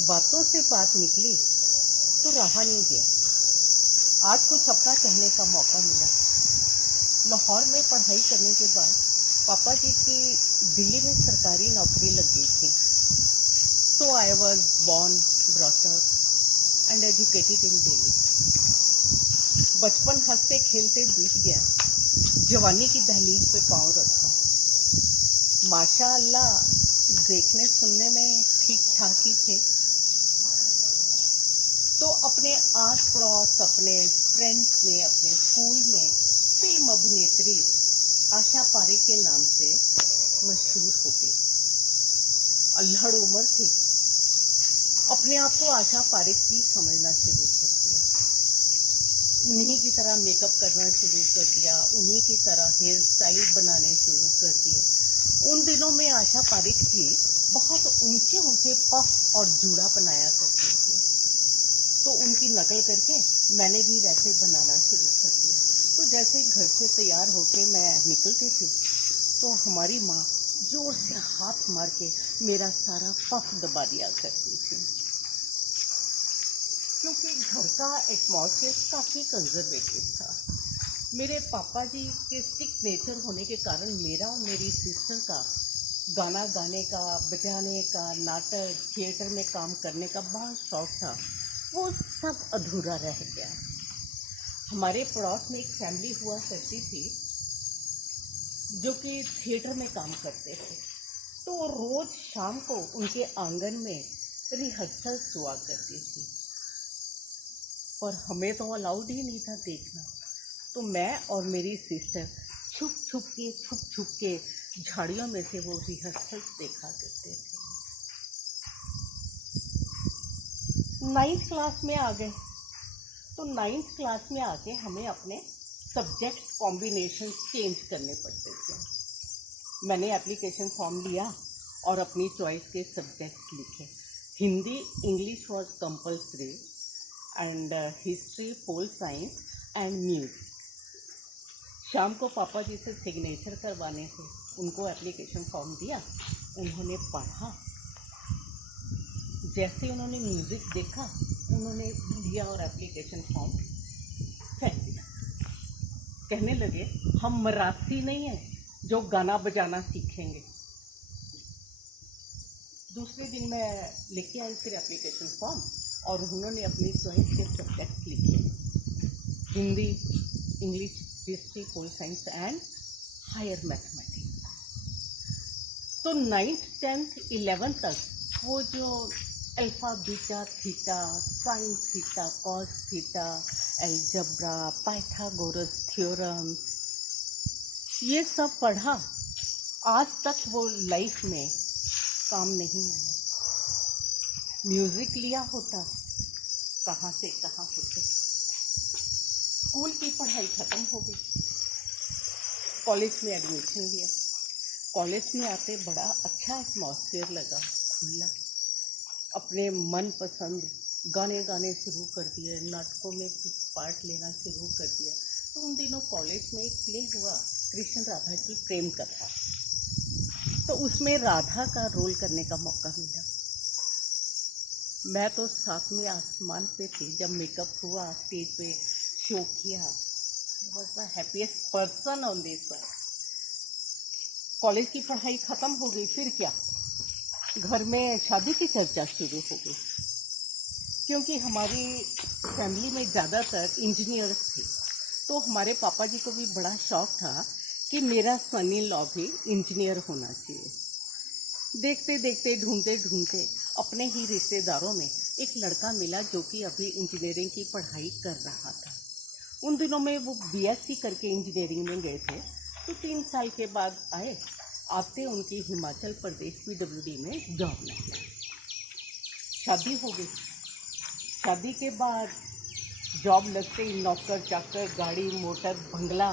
बातों से बात निकली तो रहा नहीं गया। आज कुछ अपना कहने का मौका मिला। लाहौर में पढ़ाई करने के बाद पापा जी की दिल्ली में सरकारी नौकरी लग गई थी। So I was born, brought up and educated in Delhi. बचपन हंसते खेलते बीत गया। जवानी की दहलीज पे पांव रखा। माशाअल्लाह देखने सुनने में ठीक ठाक ही थे। तो अपने आस पड़ोस, अपने फ्रेंड्स में, अपने स्कूल में फिल्म अभिनेत्री आशा पारेख के नाम से मशहूर हो गई। अल्हड़ उम्र थी। अपने आप को आशा पारेख ही समझना शुरू कर दिया। उन्हीं की तरह मेकअप करना शुरू कर दिया, उन्हीं की तरह हेयर स्टाइल बनाने शुरू कर दिए। उन दिनों में आशा पारेख जी बहुत ऊंचे ऊंचे पफ और जूड़ा बनाया करती थी। तो उनकी नकल करके मैंने भी वैसे बनाना शुरू कर दिया। तो जैसे घर से तैयार होके मैं निकलती थी तो हमारी माँ जोर से हाथ मार के मेरा सारा पफ दबा दिया करती थी, क्योंकि घर का एटमॉस्फेयर काफ़ी कंजर्वेटिव था। मेरे पापा जी के स्टिक नेचर होने के कारण मेरा और मेरी सिस्टर का गाना गाने का, बजाने का, नाटक थिएटर में काम करने का बहुत शौक था। वो सब अधूरा रह गया। हमारे पड़ोस में एक फैमिली हुआ करती थी जो कि थिएटर में काम करते थे। तो रोज शाम को उनके आंगन में रिहर्सल हुआ करती थी, और हमें तो अलाउड ही नहीं था देखना। तो मैं और मेरी सिस्टर छुप छुप के झाड़ियों में से वो रिहर्सल देखा करते थे। 9th क्लास में आ गए तो 9th क्लास में आके हमें अपने सब्जेक्ट कॉम्बिनेशन चेंज करने पड़ते थे। मैंने एप्लीकेशन फॉर्म लिया और अपनी चॉइस के सब्जेक्ट्स लिखे। Hindi, English was compulsory and history, pol science and music. शाम को पापा जी से सिग्नेचर करवाने थे। उनको एप्लीकेशन फॉर्म दिया, उन्होंने पढ़ा। जैसे उन्होंने म्यूज़िक देखा, उन्होंने लिया और एप्लीकेशन फॉर्म फेंक दिया। कहने लगे हम मरासी नहीं हैं जो गाना बजाना सीखेंगे। दूसरे दिन मैं लेके आई फिर एप्लीकेशन फॉर्म, और उन्होंने अपनी चॉइस के सब्जेक्ट लिखे। Hindi, English, history, pol science and higher mathematics. तो 9th, 10th, 11th तक वो जो alpha, beta, theta, sine theta, cos theta, algebra, Pythagoras theorem, ये सब पढ़ा। आज तक वो लाइफ में काम नहीं आया। म्यूजिक लिया होता कहाँ से कहाँ होते। स्कूल की पढ़ाई खत्म हो गई, कॉलेज में एडमिशन लिया। कॉलेज में आते बड़ा अच्छा एटमॉस्फेयर लगा, खुला। अपने मनपसंद गाने गाने शुरू कर दिए, नाटकों में पार्ट लेना शुरू कर दिया। तो उन दिनों कॉलेज में एक प्ले हुआ, कृष्ण राधा की प्रेम कथा। तो उसमें राधा का रोल करने का मौका मिला। मैं तो सातवें आसमान पे थी जब मेकअप हुआ, स्टेज पे शो किया। I was the happiest person on this earth. College की पढ़ाई खत्म हो गई, फिर क्या, घर में शादी की चर्चा शुरू हो गई, क्योंकि हमारी फैमिली में ज़्यादातर इंजीनियर्स थे। तो हमारे पापा जी को भी बड़ा शौक था कि मेरा सन इन लॉ भी इंजीनियर होना चाहिए। देखते देखते, ढूंढते ढूंढते अपने ही रिश्तेदारों में एक लड़का मिला जो कि अभी इंजीनियरिंग की पढ़ाई कर रहा था। उन दिनों में वो बीएससी करके इंजीनियरिंग में गए थे। तो 3 साल के बाद आते उनकी हिमाचल प्रदेश पीडब्ल्यूडी में जॉब लग गई। शादी हो गई। शादी के बाद जॉब लगते ही नौकर चाकर, गाड़ी मोटर, बंगला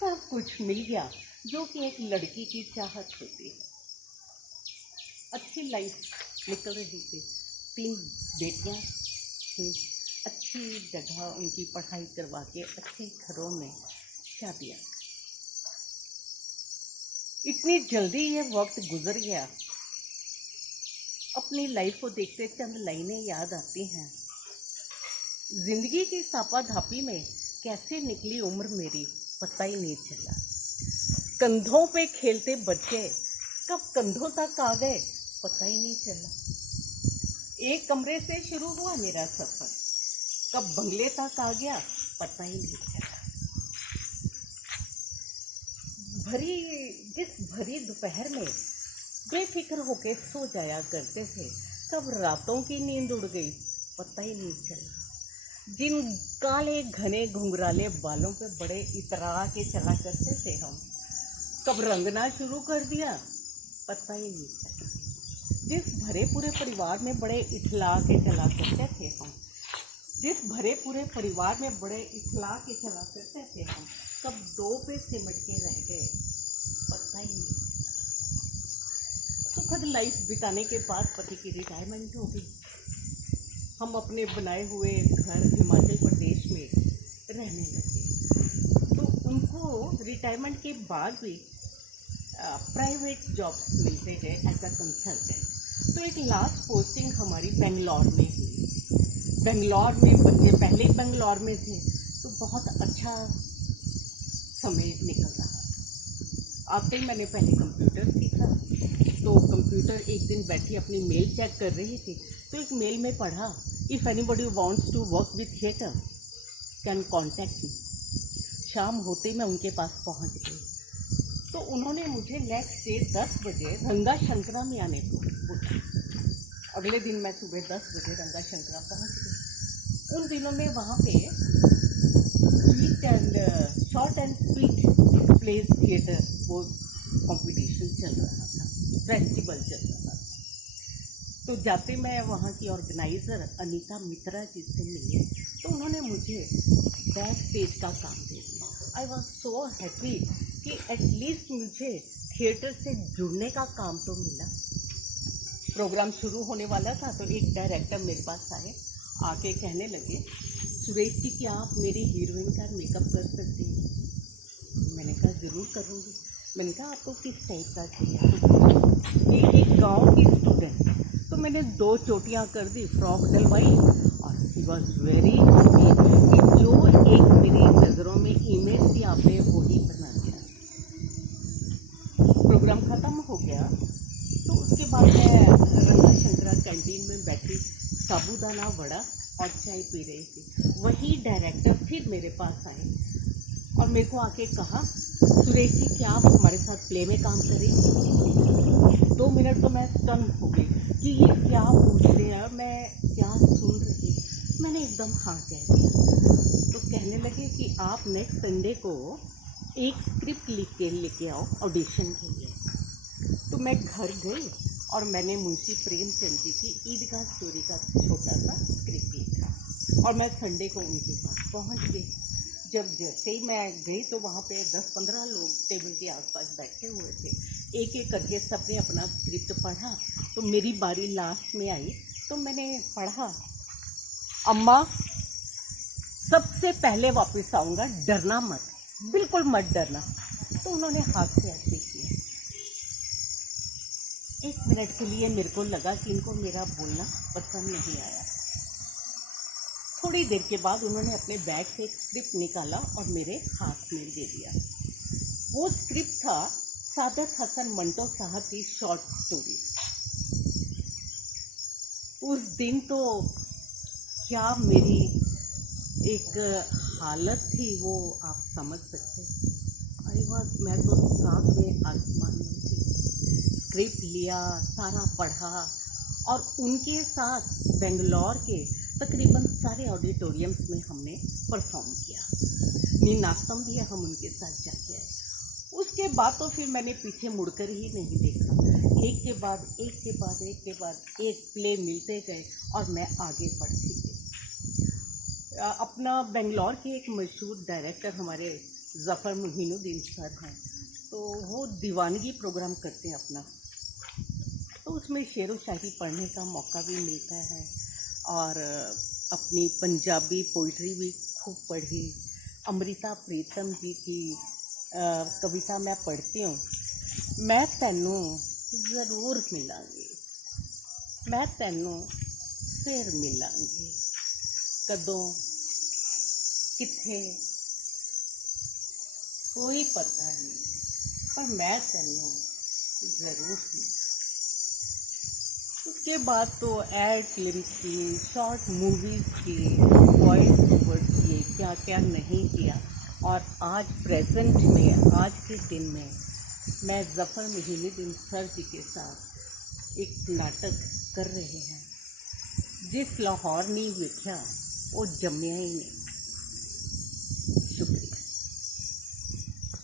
सब कुछ मिल गया, जो कि एक लड़की की चाहत होती है। अच्छी लाइफ निकल रही थी। 3 बेटियां थी। अच्छी जगह उनकी पढ़ाई करवा के अच्छे घरों में शादियाँ। इतनी जल्दी ये वक्त गुजर गया अपनी लाइफ को देखते चंद लाइनें याद आती हैं। जिंदगी की सापाधापी में कैसे निकली उम्र मेरी पता ही नहीं चला। कंधों पे खेलते बच्चे कब कंधों तक आ गए पता ही नहीं चला। एक कमरे से शुरू हुआ मेरा सफर, कब बंगले तक आ गया पता ही नहीं चला। जिस भरी दोपहर में बेफिक्र होके सो जाया करते थे, कब रातों की नींद उड़ गई पता ही नहीं चला। जिन काले घने घुंघराले बालों पे बड़े इतरा के चला करते थे हम, कब रंगना शुरू कर दिया पता ही नहीं चला। जिस भरे पूरे परिवार में बड़े इठला के चला करते थे हम, जिस भरे पूरे परिवार में बड़े इठला के चला करते थे हम, कब दो पे सिमट के रह गए पता ही नहीं। सुखद लाइफ बिताने के बाद पति की रिटायरमेंट हो गई। हम अपने बनाए हुए घर हिमाचल प्रदेश में रहने लगे। तो उनको रिटायरमेंट के बाद भी प्राइवेट जॉब्स मिलते गए एज अ कंसल्टेंट। तो एक लास्ट पोस्टिंग हमारी बेंगलोर में हुई। बेंगलोर में बच्चे पहले ही बेंगलोर में थे, तो बहुत अच्छा समय निकल रहा था। आते ही मैंने पहले कंप्यूटर सीखा। तो कंप्यूटर एक दिन बैठी अपनी मेल चेक कर रही थी, तो एक मेल में पढ़ा, if anybody wants to work with theatre can contact me. शाम होते मैं उनके पास पहुंच गई। तो उन्होंने मुझे नेक्स्ट डे 10 बजे रंगा शंकरा में आने को बोला। अगले दिन मैं सुबह 10 बजे रंगा शंकरा पहुंच गई। उन दिनों में वहाँ पे sweet and short and sweet place theatre वो कंपटीशन चल रहा था, फेस्टिवल चल रहा था। तो जाते मैं वहाँ की ऑर्गेनाइज़र अनीता मित्रा जी से मिली, तो उन्होंने मुझे बैक स्टेज का काम दे दिया। आई वॉज सो हैप्पी कि एटलीस्ट मुझे थिएटर से जुड़ने का काम तो मिला। प्रोग्राम शुरू होने वाला था, तो एक डायरेक्टर मेरे पास आके कहने लगे, सुरेश जी क्या आप मेरी हीरोइन का मेकअप कर सकती हैं? मैंने कहा ज़रूर करूँगी। मैंने कहा आपको किस टाइप का चाहिए? तो एक गांव की स्टूडेंट। तो मैंने 2 चोटियाँ कर दी, फ्रॉक डलवाई, और ही वॉज वेरी हैप्पी कि जो एक मेरी नज़रों में इमेज थी आपने वही बना दिया। प्रोग्राम ख़त्म हो गया। तो उसके बाद मैं रंगा शंकरा कैंटीन में बैठी साबूदाना वड़ा और चाय पी रही थी। वही डायरेक्टर फिर मेरे पास आए और मेरे को आके कहा, सुरेश जी क्या आप हमारे साथ प्ले में काम करेंगे? 2 मिनट तो मैं स्टन हो गई कि ये क्या पूछ रहे हैं, मैं क्या सुन रही। मैंने एकदम हाँ कह दिया। तो कहने लगे कि आप नेक्स्ट संडे को एक स्क्रिप्ट लिख के लेके आओ ऑडिशन के लिए। तो मैं घर गई और मैंने मुंशी प्रेमचंद जी की ईदगाह स्टोरी का छोटा सा स्क्रिप्ट लिखा और मैं संडे को उनके पास पहुंच गई। जब जैसे ही मैं गई तो वहाँ पे 10-15 लोग टेबल के आसपास बैठे हुए थे। एक एक करके सबने अपना स्क्रिप्ट पढ़ा। तो मेरी बारी लास्ट में आई, तो मैंने पढ़ा, अम्मा सबसे पहले वापस आऊँगा, डरना मत, बिल्कुल मत डरना। तो उन्होंने हाथ से ऐसे किया। 1 मिनट के लिए मेरे को लगा कि इनको मेरा बोलना पसंद नहीं आया। थोड़ी देर के बाद उन्होंने अपने बैग से एक स्क्रिप्ट निकाला और मेरे हाथ में दे दिया। वो स्क्रिप्ट था सादत हसन मंटो साहब की शॉर्ट स्टोरी। उस दिन तो क्या मेरी एक हालत थी वो आप समझ सकते। मैं तो 7वें आसमान में थी। स्क्रिप्ट लिया, सारा पढ़ा और उनके साथ बेंगलोर के तकरीबन सारे ऑडिटोरियम्स में हमने परफॉर्म किया। नीनासम भी हम उनके साथ जाके आए। उसके बाद तो फिर मैंने पीछे मुड़कर ही नहीं देखा। एक के बाद एक के बाद एक के बाद एक प्ले मिलते गए और मैं आगे बढ़ती गई। अपना बेंगलोर के एक मशहूर डायरेक्टर हमारे ज़फ़र मोहिनुद्दीन सर हैं, तो वो दीवानगी प्रोग्राम करते हैं अपना। तो उसमें शेर व शायरी पढ़ने का मौका भी मिलता है और अपनी पंजाबी पोइट्री भी खूब पढ़ी। अमृता प्रीतम जी की कविता मैं पढ़ती हूँ, मैं तैनू ज़रूर मिलांगी। मैं तैनू फिर मिलांगी, कदों किथे कोई पता नहीं, पर मैं तैनू ज़रूर मिलांगी। उसके बाद तो एड फिल्म की, शॉर्ट मूवीज़ की, वॉइस ओवर्स किए, क्या क्या नहीं किया। और आज प्रेजेंट में, आज के दिन में मैं ज़फ़र मोहिउद्दीन सर जी के साथ एक नाटक कर रहे हैं। जिस लाहौर नहीं देखा वो जम्मिया ही नहीं।